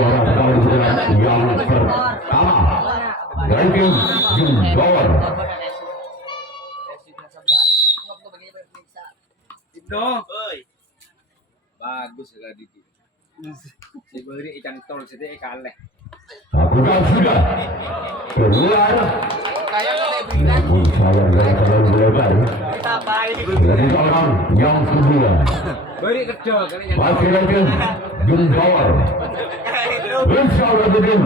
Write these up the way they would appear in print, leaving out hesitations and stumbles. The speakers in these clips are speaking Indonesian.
orang yang pertama dari tim Jundor. Bagus sekali di si beri ikan tol situ ikan leh. Bukan sudah keluar. Saya terlalu lebar. Jadi orang yang kedua. Beri kecil kali yang. Masih lagi Jundor. Bersama dengan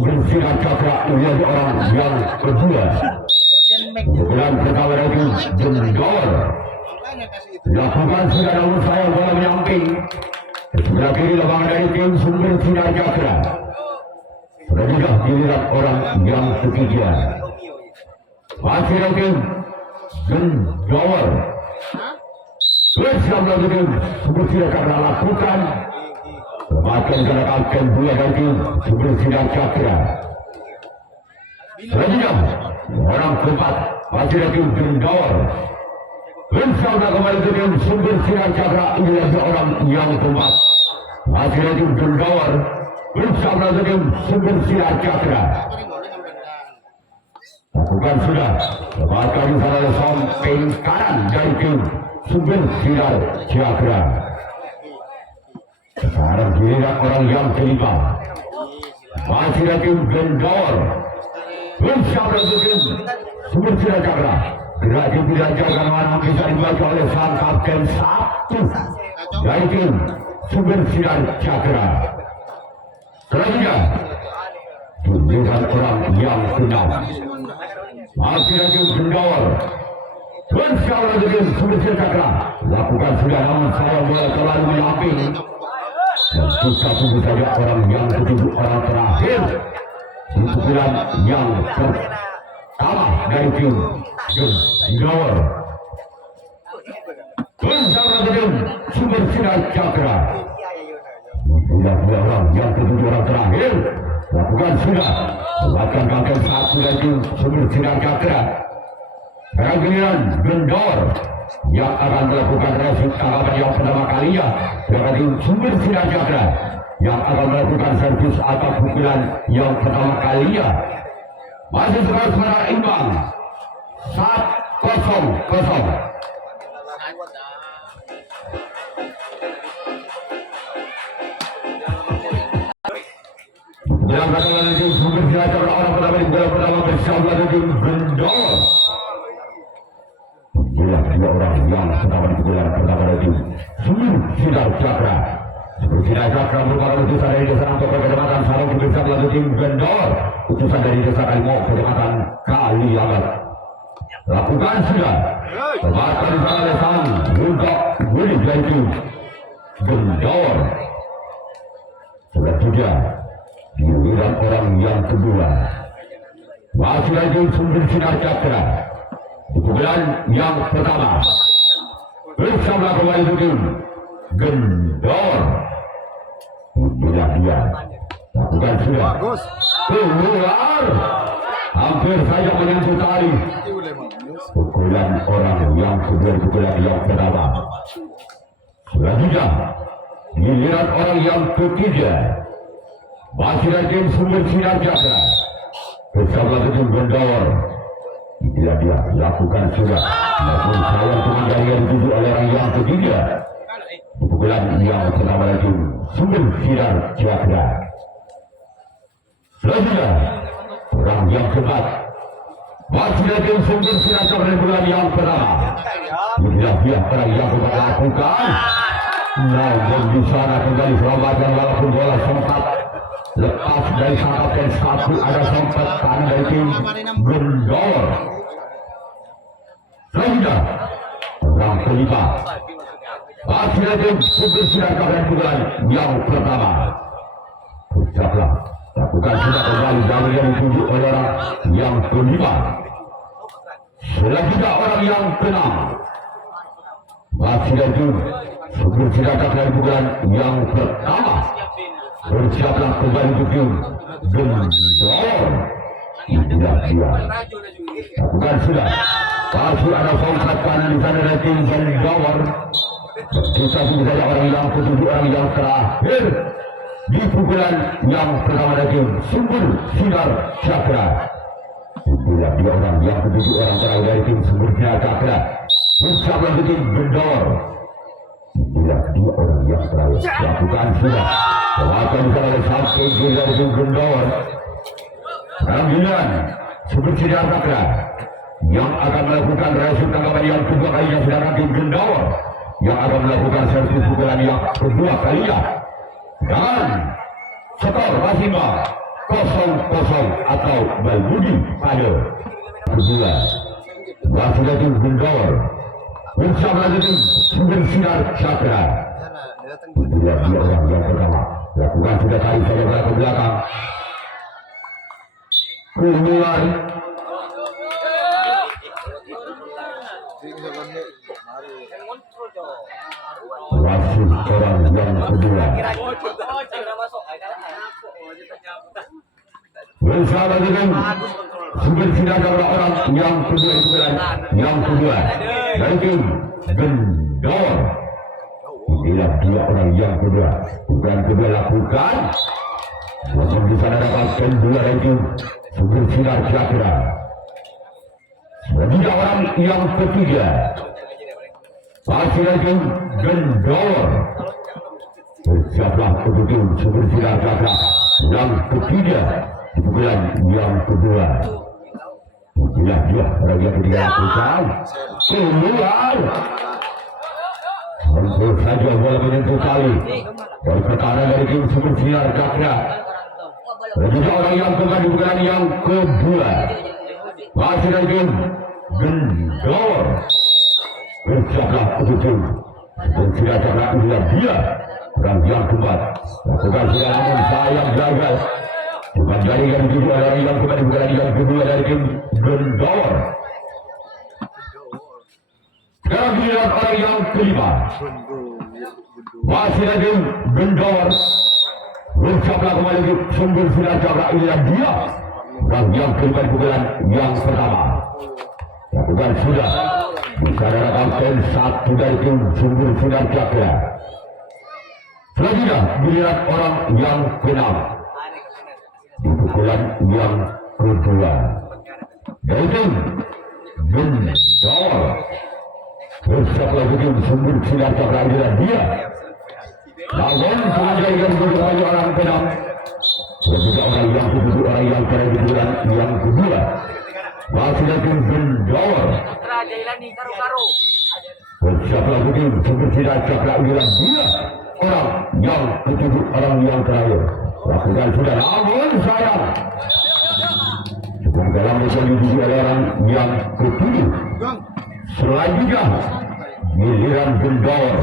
Bersinar Cakra menjadi orang yang kedua. Bulan pertama lagi Jundor. Lakukan sudah namun saya bola menyamping. Sebelah kiri lapangan dari tim Sumber Sinar Cakra. Sudah juga giliran orang yang ketiga. Masih lagi Jundor. Bersama dengan Sumber Sinar Cakra lakukan. Makan gerakan bola dari tim Sumber Sinar Cakra. Selanjutnya orang keempat masih lagi Jundor. Bersama kembali dengan Sumber Sinar Cakra ini seorang yang keempat. Masih lagi Jundor. Bersama dengan Sumber Sinar Cakra. Lakukan sudah. Bahkan di sana samping kanan dari tim Sumber Sinar Cakra. Sekarang giliran orang yang kelima. Masih lagi Jundor. Bersama dengan Sumber Sinar Cakra. Gerak dilancarkan mana bisa dibaca oleh sang kapten satu dari tim Sumber Sinar Cakra. Selanjutnya giliran orang yang keenam. Masih lagi Jundor. Bersama dengan Sumber Sinar Cakra. Lakukan sudah namun saya bola terlalu menyamping. Kita tunggu saja orang yang ketujuh, orang terakhir. Giliran yang pertama dari tim Jundor. Bersama dengan Sumber Sinar Cakra. Dua orang yang ketujuh, orang terakhir. Lakukan sudah. Lakukan kakek satu dari tim Sumber Sinar Cakra. Sekarang giliran Jundor yang akan melakukan resip tanggapan yang pertama kalinya. Sekarang tim Sumber Sinar Cakra yang akan melakukan servis atau pukulan yang pertama kalinya. Masih secara imbang 1-0. Dalam pertandingan ini Sumber Sinar Cakra orang pertama di bola pertama bersama dengan Jundor. Dua orang yang pertama di bola pertama dari Sumber Sinar Cakra. Sumber Sinar Cakra merupakan utusan dari desa Angkot Kecamatan Sarung bersama dengan tim Jundor. Utusan dari desa Kalimau Kecamatan Kaliangat. Lakukan sudah. Bahkan di sana oleh sang untuk Willy dari tim Jundor. Sudah juga giliran orang yang kedua. Masih lagi Sumber Sinar Cakra. Pukulan yang pertama. Bersama kembali tim Jundor. Dia lakukan sudah. Keluar. Hampir saja menyentuh tali. Pukulan orang yang kedua, pukulan yang pertama. Selanjutnya giliran orang yang ketiga. Masih lagi Sumber Sinar Cakra. Bersama dengan Jundor. Dia lakukan sudah. Namun sayang cuma dari yang dituju oleh orang yang ketiga. Pukulan yang pertama lagi Sumber Sinar Cakra. Selanjutnya orang yang keempat. Masih lagi Sumber Sinar Cakra pukulan yang pertama. Dia orang yang keempat lakukan. Namun di sana kembali selamatkan walaupun bola sempat lepas dari sang kapten satu, ada sempat kanan dari tim Jundor. Selanjutnya orang kelima. Masih lagi Sumber Sinar Cakra pukulan yang pertama. Ucaplah lakukan sudah kembali dari yang ditunjuk oleh orang yang kelima. Selanjutnya orang yang keenam. Masih lagi Sumber Sinar Cakra pukulan yang pertama. Bersiaplah kembali untuk tim Jundor. Dia lakukan sudah. Masih ada songkat kanan di sana dari tim Jundor. Kita tunggu saja orang yang ketujuh, orang yang terakhir di pukulan yang pertama dari Sumber Sinar Cakra. Bila dua orang yang ketujuh, orang terakhir dari tim Sumber Sinar Cakra bersama tim Gendor. Bila dua orang yang terakhir lakukan sudah akan disalahkan sampai dari tim Gendor. Rambilan Sumber Sinar Cakra yang akan melakukan rasul tanggapan yang kedua kalinya, sedangkan tim Gendor yang akan melakukan servis pukulan yang kedua kalinya. Dan skor masih 0-0 atau Balbudi pada kedua. Masih dari Gendor bersama tim Sumber Sinar Cakra. Bila dua orang yang pertama lakukan sudah tarik saja ke belakang keluar. Wasit orang yang kedua bersama dengan Sumber Sinar Cakra, orang yang kedua yang kedua dari tim Gendor. Bila dua orang yang kedua bukan kedua lakukan langsung di sana dapatkan dua dari tim Sumber Sinar Cakra. Selanjutnya orang yang ketiga masih lagi Gendor. Bersiaplah untuk tim Sumber Sinar Cakra yang ketiga di pukulan yang kedua. Bila dia orang yang ketiga lakukan keluar. Tentu saja bola menyentuh tali. Dari pertahanan dari tim Sumber Sinar Cakra. Selanjutnya orang yang kedua di pukulan yang kedua masih lagi Gendor. Bersiaplah untuk tim Sumber Sinar Cakra. Bila dia orang yang keempat lakukan sudah, namun sayang gagal. Bukan dari yang kedua, dari yang keempat bukan yang kedua dari tim Gendor. Sekarang giliran orang yang kelima masih lagi Gendor. Bersiaplah kembali ke Sumber Sinar Cakra. Inilah dia orang yang kelima di pukulan yang pertama. Lakukan sudah bisa datang poin satu dari tim Sumber Sinar Cakra. Selanjutnya giliran orang yang keenam di pukulan yang kedua dari tim Gendor. Bersiaplah tim Sumber Sinar Cakra. Inilah dia. Namun sengaja yang berjuang orang keenam. Selanjutnya orang yang kedua, orang yang terakhir di pukulan yang kedua masih dari tim Gendor. Bersiaplah tim Sumber Sinar Cakra. Inilah dia orang yang ketujuh, orang yang terakhir. Lakukan sudah, namun sayang cukup dalam mesin dididik oleh orang yang ketujuh. Selanjutnya giliran Gendor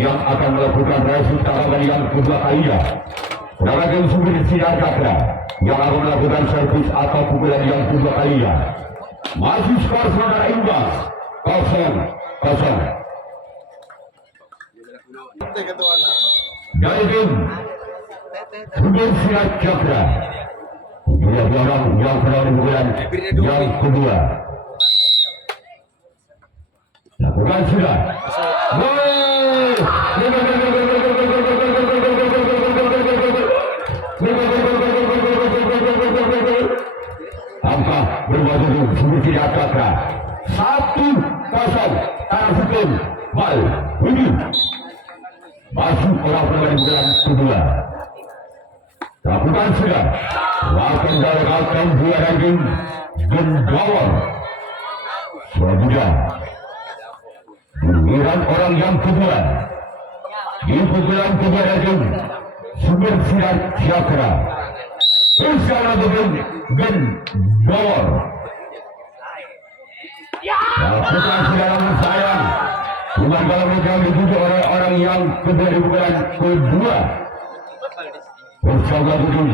yang akan melakukan rasul tanggapan yang kedua kalinya. Sedangkan tim Sumber Sinar Cakra yang akan melakukan servis atau pukulan yang kedua kalinya. Masih skor saudara imbang 0-0. Dari tim Sumber Sinar Cakra. Bila orang yang pernah di pukulan yang kedua lakukan sudah. Angka berbaju Sumber Sinar Cakra 1-0. Tangan hukum bal ini masuk orang pernah di pukulan kedua. Lakukan sudah. Lakukan dari dua ranking Gendor. Selanjutnya giliran orang yang kedua di pukulan kedua ranking Sumber Sinar Cakra. Bersama dengan Gendor. Lakukan sudah, namun sayang bukan kalau mereka dituju oleh orang yang kedua di pukulan kedua. Bersama dengan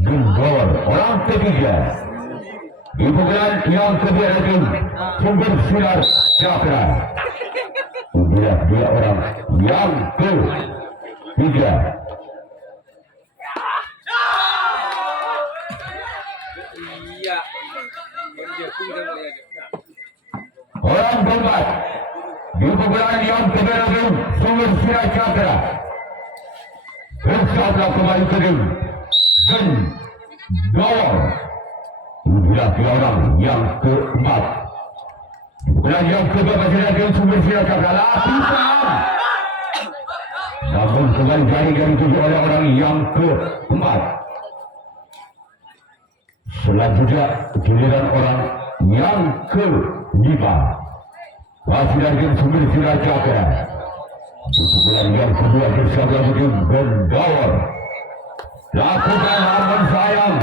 Gendor, orang ketiga di pukulan yang kedua dari Sumber Sinar Cakra. Bila dia orang yang ketiga. Orang keempat di pukulan yang kedua Sumber Sira Cakra. Bersabda kembali ke ring Gendor. Inilah dua orang yang keempat. Pukulan yang kedua masih ada Sumber Sira Cakra. Lakukan. Namun kembali dari tujuh oleh orang yang keempat. Selanjutnya giliran orang yang kelima. Masih lagi Sumber Sira Cakra. Pukulan yang kedua bersama dengan Gendor. Lakukan namun sayang.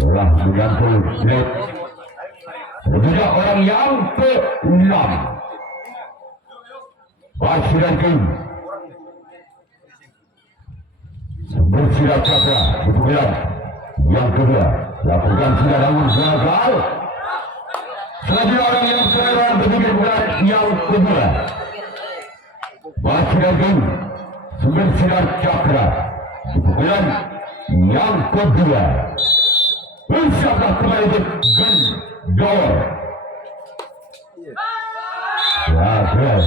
Telah menyantul net. Selanjutnya orang yang ke-6. Masih lagi Sumber Sira Cakra. Pukulan yang kedua. Lakukan sudah namun gagal. Selanjutnya orang yang ke-6 berpikir bukan yang kedua. Masih lagi Sumber Sira Cakra. Pukulan yang kedua. Bersabda kembali ke Gendor. Ya, beres.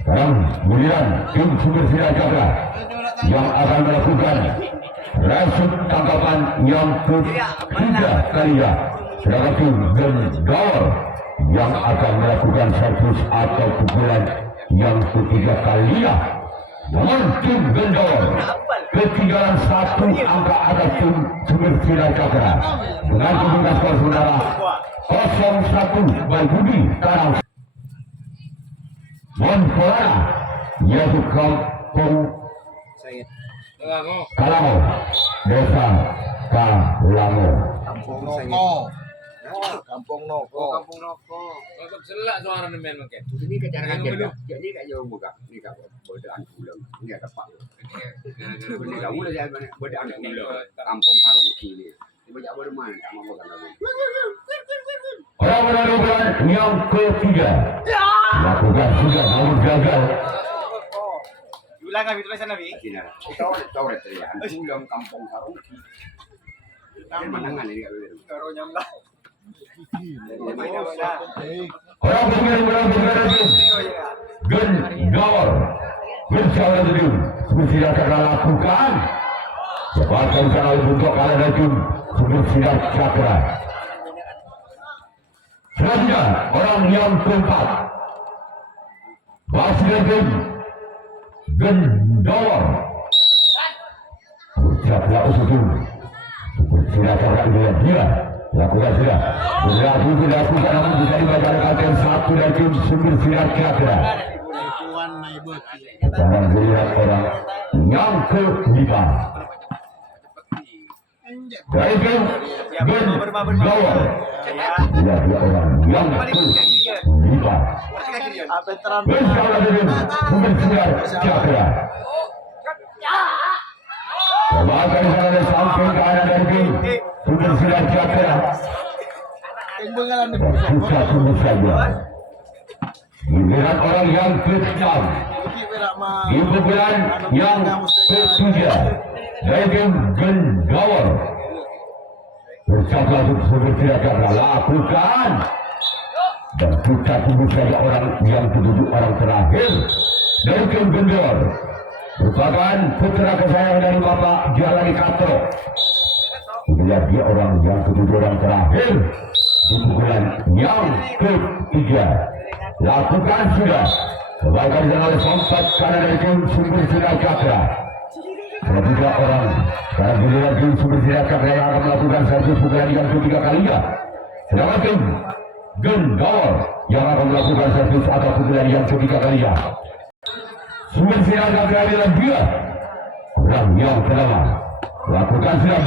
Sekarang giliran tim Sumber Sira Cakra yang akan melakukan rasuk tangkapan yang ketiga kalinya. Sedangkan tim Gendor yang akan melakukan servis atau pukulan yang ketiga kalinya. Namun tim Gendor ketinggalan satu angka atas tim Sumber Sira Cakra dengan kedudukan skor sementara 0-1 Balbudi Karang Monforana yaitu Kampung Kalango, Desa Kalango. Kampung Noko. Kampung Noko. Kampung Noko. Untuk selak suara nemen mungkin. Ini kejar kaget ya. Jadi kayak jauh buka. Ini kak bodaan pulang. Ini ada pak. Ini kamu udah jadi bodaan pulang. Kampung Karungki ini. Ini banyak bermain sama bukan lagi. Orang menaruhkan yang ketiga. Lakukan sudah namun gagal. Ulang kami tulisan Nabi. Sini ada. Tahu deh teriak. Pulang Kampung Karungki. Ini manangan ini kak. Karo nyamlah. Orang bermain Gendor bersama dengan Sumber Sira Cakra lakukan. Sebarkan sana untuk kalian tim Sumber Sira Cakra. Selanjutnya orang yang keempat. Masih lagi Gendor. Siapa usul Sumber Sira Cakra dia. Lakukan sudah. Dilakukan namun bisa dibaca oleh satu dari tim Sumber Sira Cakra. Jangan dilihat orang yang kelima. Dari tim Gendor. Dia orang yang kelima. Bersama dengan Sumber Sira Cakra. Bahkan ada sampai ke arah dari tim Sumber Sira Cakra. Susah saja. Giliran orang yang ke-6. Di pukulan yang ke-7 dari tim Gendor. Bersama Sumber Sira Cakra lakukan. Dan kita tunggu saja orang yang ke-7 orang terakhir dari tim Gendor. Merupakan putra kesayangan dari Bapak Jalani Katro. Kemudian dia orang yang ke-7 orang terakhir di pukulan yang ke-3. Lakukan sudah. Kebaikan oleh sompat kanan dari tim Sumber Sira Cakra. Ketiga orang sekarang giliran tim Sumber Sira Cakra yang akan melakukan satu pukulan yang ketiga kalinya. Sedangkan tim Gendor yang akan melakukan servis atau pukulan yang ketiga kalinya. Sumber Sira Cakra adalah dia orang yang ke-8. Lakukan sudah.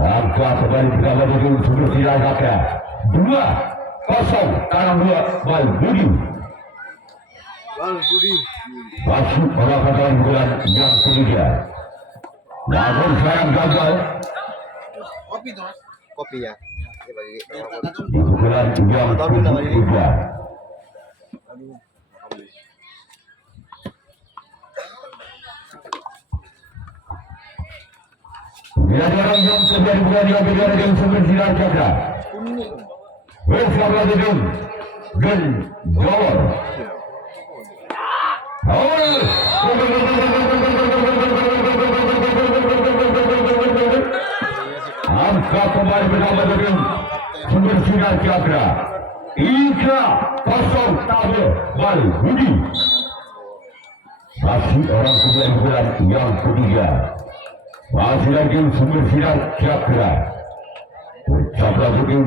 Angka kembali berada di Sumber Sira Cakra 2-0 Karang 2 Balbudi. Masuk orang katakan bulan yang ketiga. Namun sayang gagal. Kopi ya. Di bulan yang ketiga. Bila orang yang kedua bukan yang kedua dengan sumber sinar cakra. Bersama dengan Gendor. Angka kembali bersama dengan sumber sinar cakra. Ika kosong tabel Bal Budi. Masih orang bulan yang ketiga. Masih lagi sumber sinar cakra. Cakra juga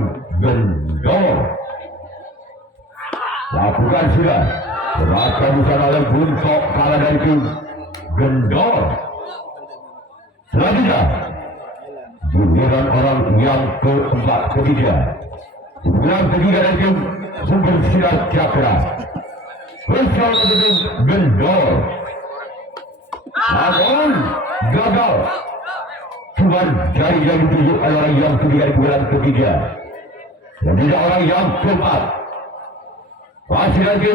Gendor. Lakukan sudah. Serahkan di sana oleh Buntok kalah dari tim Gendor. Selanjutnya giliran orang yang keempat ketiga. Giliran ketiga dari tim sumber sinar cakra. Bersama dengan Gendor. Namun gagal. Cuman jari-jari tunjuk orang yang ketiga di bulan ketiga. Dan tidak orang yang keempat. Masih lagi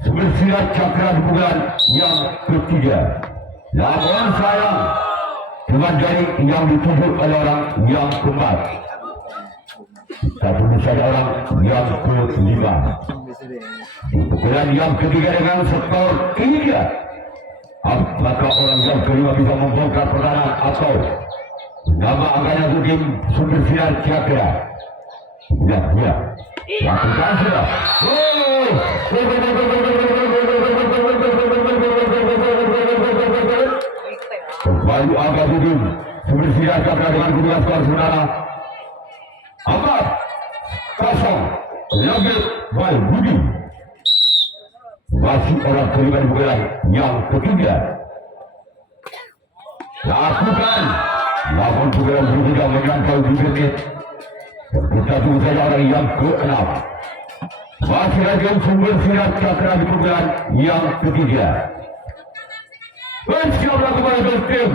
sumber sinar cakra di bulan yang ketiga. Namun sayang, cuman jari yang ditunjuk oleh orang yang keempat. Satu saja orang yang kelima. Di pukulan yang ketiga dengan skor 3. Apakah orang yang kelima bisa membongkar pertahanan atau nama angkanya mungkin sumber sinar cakra? Ya. Lakukan sudah. Kembali angka mungkin sumber sinar cakra dengan kedudukan skor saudara 4-0. Lebih Bal Budi. Masih orang kelima di bulan yang ketiga. Lakukan. Namun bulan ketiga menangkau di menit. Dan kita tunggu saja orang yang ke-6. Masih lagi sumber sinar cakra di bulan yang ketiga. Bersiaplah kembali ke tim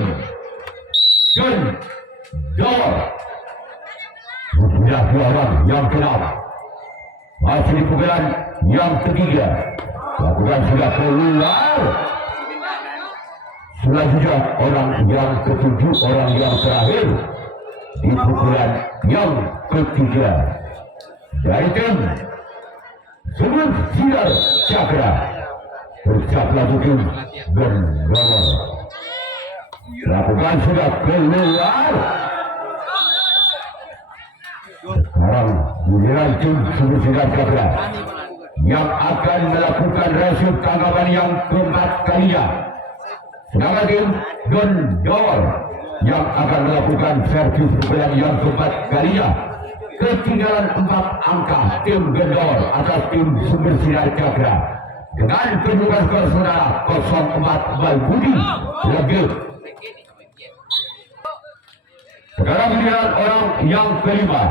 Gendor. Sudah dua orang yang ke-6. Masih di pukulan yang ketiga. Lakukan sudah keluar. Selanjutnya orang yang ketujuh, orang yang terakhir di pukulan yang ketiga dari tim sumber sinar cakra. Bersiaplah mungkin Gendor. Lakukan sudah keluar. Sekarang giliran tim sumber sinar cakra yang akan melakukan resip tanggapan yang keempat kalinya. Sedangkan tim Gendor yang akan melakukan servis pukulan yang keempat kalinya. Ketinggalan 4 angka tim Gendor atas tim sumber sinar cakra. Dengan kedudukan skor saudara 0-4 Bal Budi lebih. Sekarang giliran orang yang kelima.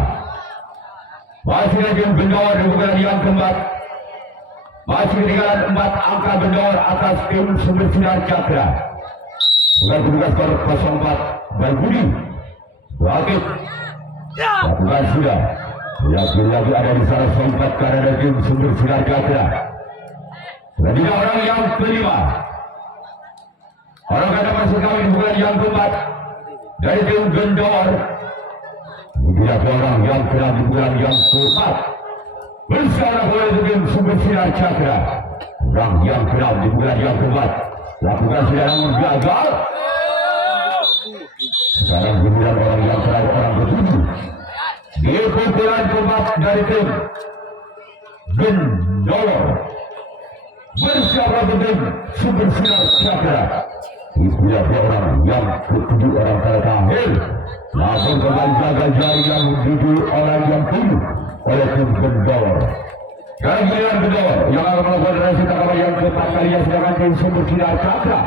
Masih lagi Gendor di pukulan yang keempat. Masih ketinggalan 4 angka Gendor atas tim sumber sinar cakra. Dengan kedudukan skor 0-4 Bal Budi. Wakil. Lakukan sudah. Lagi-lagi ada di sana sempat karena tim sumber sinar cakra. Selanjutnya orang yang kelima. Orang kata masuk kami di bulan yang keempat dari tim Gendor. Tidak orang yang kena di bulan yang keempat. Bersama oleh tim sumber sinar cakra. Orang yang kena di bulan yang keempat. Lakukan sudah namun gagal. Sekarang giliran orang yang terakhir, orang ketujuh. Di pukulan keempat dari tim Gendor. Bersama dengan sumber sinar cakra. Itulah orang yang ketujuh, orang terakhir. Namun kembali gagal jari yang dituju orang yang tujuh oleh tim Gendor. Sekarang giliran Gendor yang akan melakukan resip tanggapan yang keempat kalinya, sedangkan tim sumber sinar cakra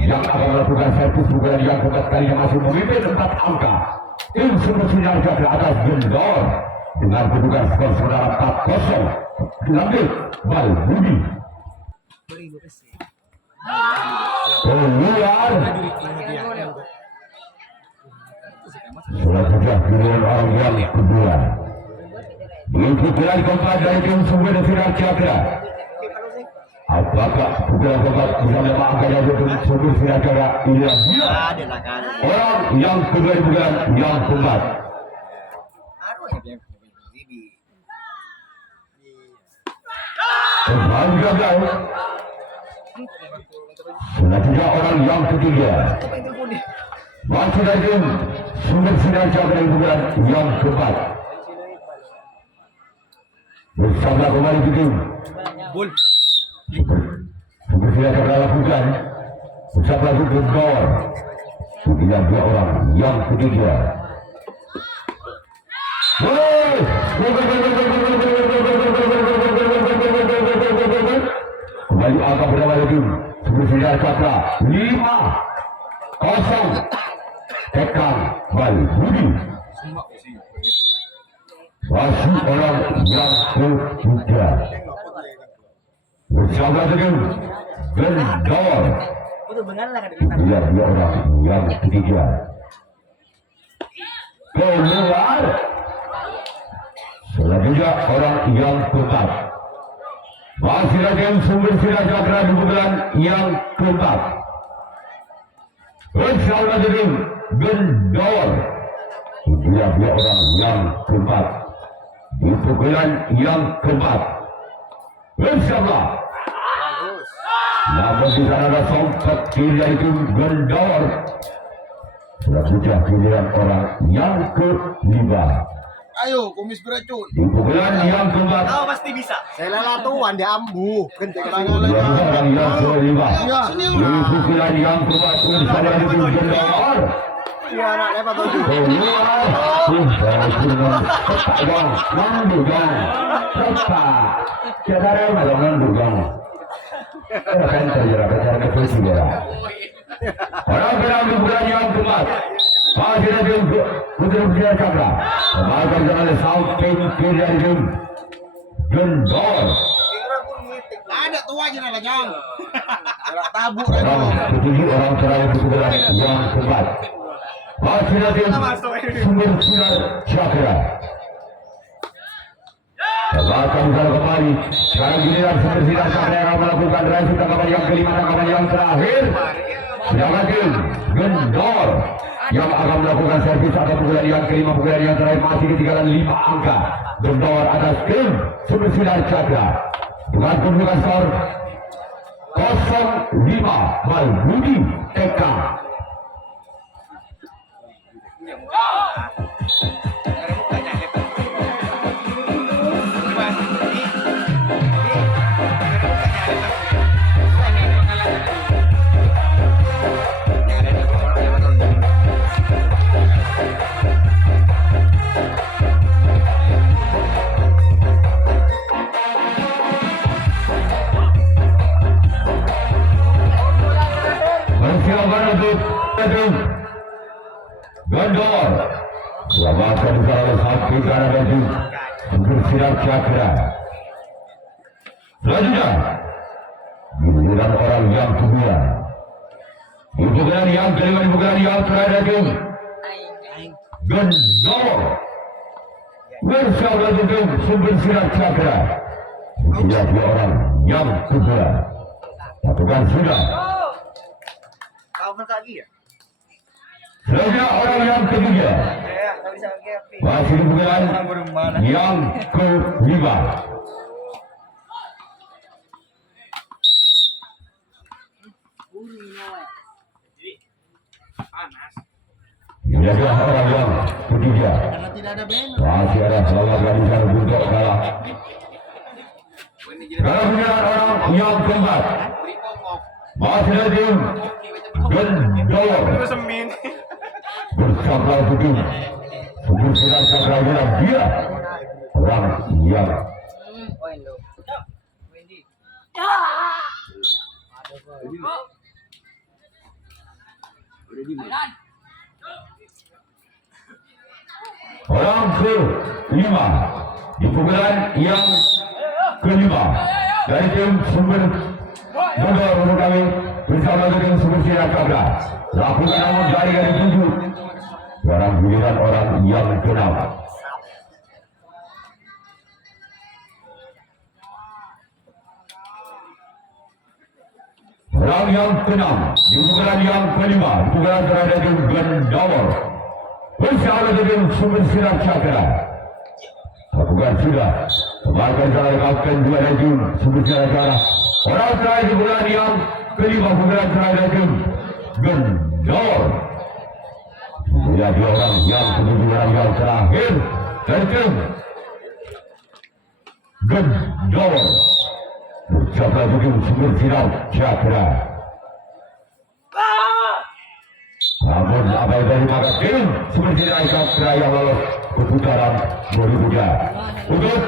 yang akan melakukan servis pukulan yang keempat kalinya masih memimpin 4 angka. Tim sumber sinar cakra atas Gendor dengan kedudukan skor saudara 4-0. Diambil Bal Budi. Keluar. Selanjutnya giliran orang yang kedua. Di pukulan keempat dari tim sumber sinar cakra. Apakah pukulan keempat bisa melemahkan yang sumber sinar cara ini? Ada lah kan. Orang yang kedua bukan yang keempat. Kembali gagal. Selanjutnya orang yang ketiga. Masih lagi sumber sinar cara ini bukan yang keempat. Bersama kembali ke tim. Sumber sinar cara lakukan. Bersama lagi Gendor. Inilah dua orang yang ketiga. Kembali angka berapa lagi? Sumber sinar Cakra 5-0. Tekan Bali Budi. Masih orang yang ketiga. Bersama dengan Gendor. Dia orang yang ketiga. Keluar. Selanjutnya orang yang keempat. Masih lagi sumber sinar Cakra di bulan yang keempat. Bersama dengan Gendor. Dia orang yang keempat. Di pukulan yang keempat. Bersama. Namun di sana ada songket kiri itu Gendor. Selanjutnya giliran orang yang kelima. Ayo, kumis beracun. Di pukulan yang keempat. Kau pasti bisa. Saya lelatuan di ambu. Genteng Dia orang yang kelima. Di pukulan yang keempat bersama dengan Gendor. Iya, anak lepas tujuh. Keluar. Mandugong. Tepat. Cara malam mandugong. Kan terjadi cara kesulitan. Orang berang di bulan yang keempat. Masih ada Putri Putri Cakra. Kemarin dengan Southpin kiri dari Gendor. Ada tua aja nala jam. Tabuk. Orang ketujuh orang terakhir di bulan yang keempat. Masih ada sumber sinar Cakra. Akan kembali. Sekarang giliran sumber sinar Cakra yang akan melakukan raih tangkapan yang kelima, tangkapan yang terakhir. Silakan Gendor yang akan melakukan servis atau pukulan yang kelima, pukulan yang terakhir masih ketinggalan 5 angka. Gendor atas tim sumber sinar Cakra dengan kedudukan skor 0-5 Budi TK. Gendor selamatkan salah satu karena baju bersinar Cakra. Selanjutnya giliran orang yang kedua. Di pukulan yang kelima, di pukulan yang terakhir Gendor bersama dengan sumber sinar Cakra. Dia orang yang kedua. Lakukan sudah. Kau lagi ya? Selanjutnya orang yang ketiga. Masih di pukulan yang kelima. Ini adalah orang yang ketiga. Masih ada selamat garisan untuk kalah. Kalau punya orang yang keempat. Masih ada tim Gendor bersama tim sumber sinar Cakra adalah dia orang yang orang kelima di pukulan yang kelima dari tim sumber Gendor untuk kami bersama dengan sumber sinar Cakra. Lakukan namun dari 7. Sekarang giliran orang yang ke-6. Orang yang keenam di putaran yang kelima, putaran terakhir tim Gendawar bersama dengan Sumber Sirat Cakra. Bukan sudah kembali salah kapten dua tim Sumber Sirat Cakra. Orang terakhir di putaran yang kelima, putaran terakhir tim Gendawar. Lihat dua orang yang kemudian yang terakhir dan tim Gendawar. Siapa juga Sumber Sirat Cakra. Namun abai dari maka tim Sumber Sirat Cakra yang lolos ke putaran berikutnya. Untuk